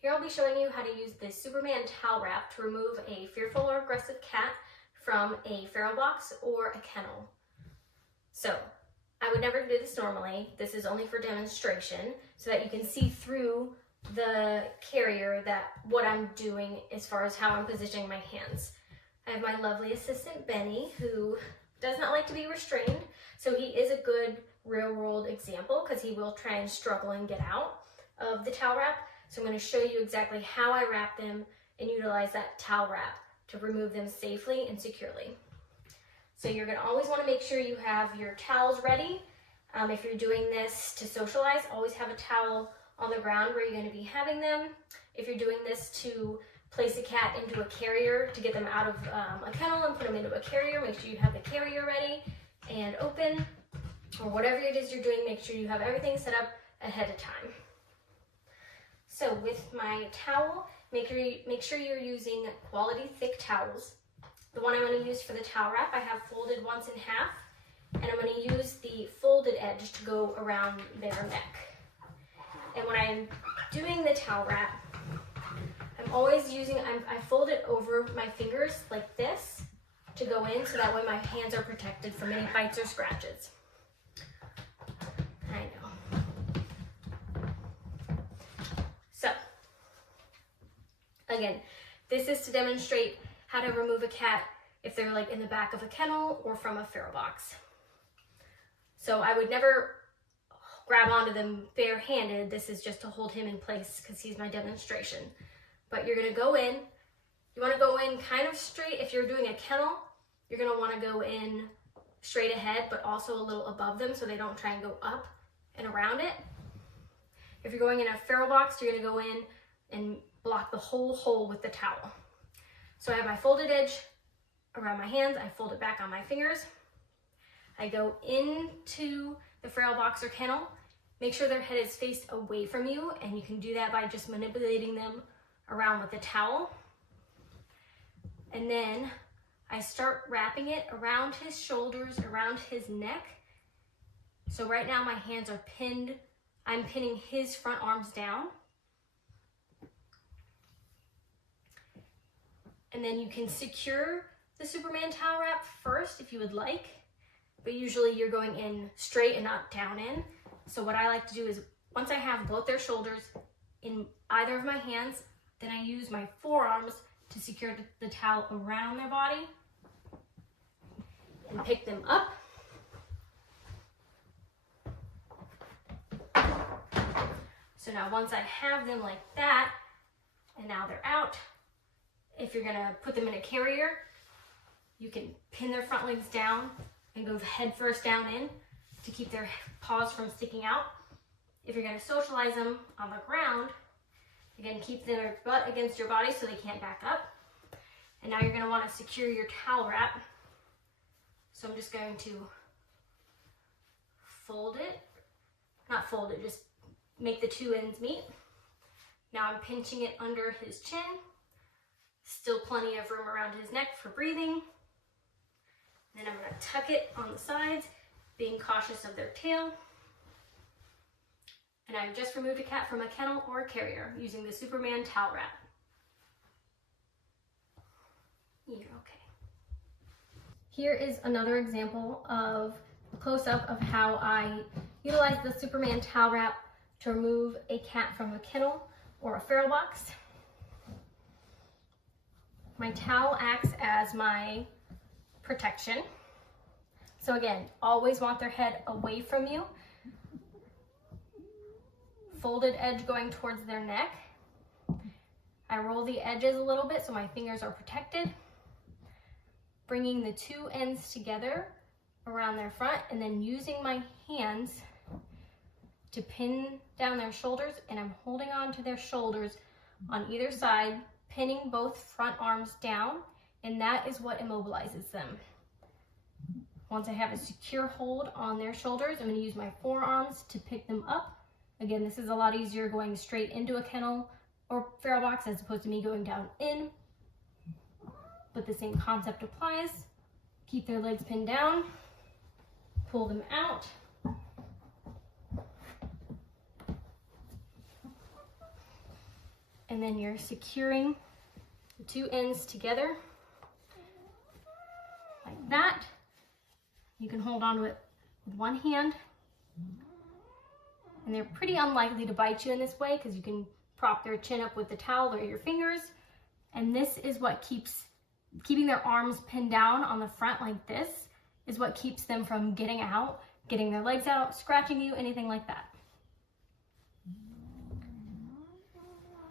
Here I'll be showing you how to use this Superman towel wrap to remove a fearful or aggressive cat from a feral box or a kennel. So, I would never do this normally. This is only for demonstration so that you can see through the carrier that what I'm doing as far as how I'm positioning my hands. I have my lovely assistant Benny, who does not like to be restrained, so he is a good real world example because he will try and struggle and get out of the towel wrap. So I'm going to show you exactly how I wrap them and utilize that towel wrap to remove them safely and securely. So you're going to always want to make sure you have your towels ready. If you're doing this to socialize, always have a towel on the ground where you're going to be having them. If you're doing this to place a cat into a carrier to get them out of a kennel and put them into a carrier, make sure you have the carrier ready and open, or whatever it is you're doing, make sure you have everything set up ahead of time. So with my towel, make sure you're using quality thick towels. The one I'm going to use for the towel wrap, I have folded once in half, and I'm going to use the folded edge to go around their neck. And when I'm doing the towel wrap, I'm always using, I fold it over my fingers like this to go in, so that way my hands are protected from any bites or scratches. I know. So, again, this is to demonstrate how to remove a cat if they're like in the back of a kennel or from a feral box. So I would never grab onto them barehanded. This is just to hold him in place because he's my demonstration. But you're gonna go in, you wanna go in kind of straight. If you're doing a kennel, you're gonna wanna go in straight ahead, but also a little above them so they don't try and go up and around it. If you're going in a feral box, you're gonna go in and block the whole hole with the towel. So I have my folded edge around my hands, I fold it back on my fingers. I go into the feral box or kennel, make sure their head is faced away from you, and you can do that by just manipulating them around with the towel. And then I start wrapping it around his shoulders, around his neck. So right now my hands are pinned, I'm pinning his front arms down. And then you can secure the Superman towel wrap first if you would like, but usually you're going in straight and not down in. So what I like to do is, once I have both their shoulders in either of my hands, then I use my forearms to secure the towel around their body and pick them up. So now once I have them like that, and now they're out, if you're gonna put them in a carrier, you can pin their front legs down and go head first down in to keep their paws from sticking out. If you're gonna socialize them on the ground, again, keep their butt against your body so they can't back up. And now you're gonna wanna secure your towel wrap. So I'm just going to fold it, not fold it, just make the two ends meet. Now I'm pinching it under his chin. Still plenty of room around his neck for breathing. Then I'm going to tuck it on the sides, being cautious of their tail. And I've just removed a cat from a kennel or a carrier using the Superman towel wrap. You're okay. Here is another example of a close-up of how I utilize the Superman towel wrap to remove a cat from a kennel or a feral box. My towel acts as my protection. So again, always want their head away from you. Folded edge going towards their neck. I roll the edges a little bit so my fingers are protected. Bringing the two ends together around their front, and then using my hands to pin down their shoulders, and I'm holding on to their shoulders on either side, pinning both front arms down, and that is what immobilizes them. Once I have a secure hold on their shoulders, I'm going to use my forearms to pick them up. Again, this is a lot easier going straight into a kennel or feral box as opposed to me going down in, but the same concept applies. Keep their legs pinned down, pull them out, and then you're securing the two ends together like that. You can hold on to it with one hand, and they're pretty unlikely to bite you in this way because you can prop their chin up with the towel or your fingers. And this is what keeping their arms pinned down on the front like this is what keeps them from getting out, getting their legs out, scratching you, anything like that.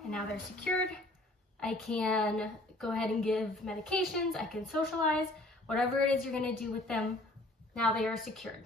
And now they're secured. I can go ahead and give medications, I can socialize, whatever it is you're gonna do with them, now they are secured.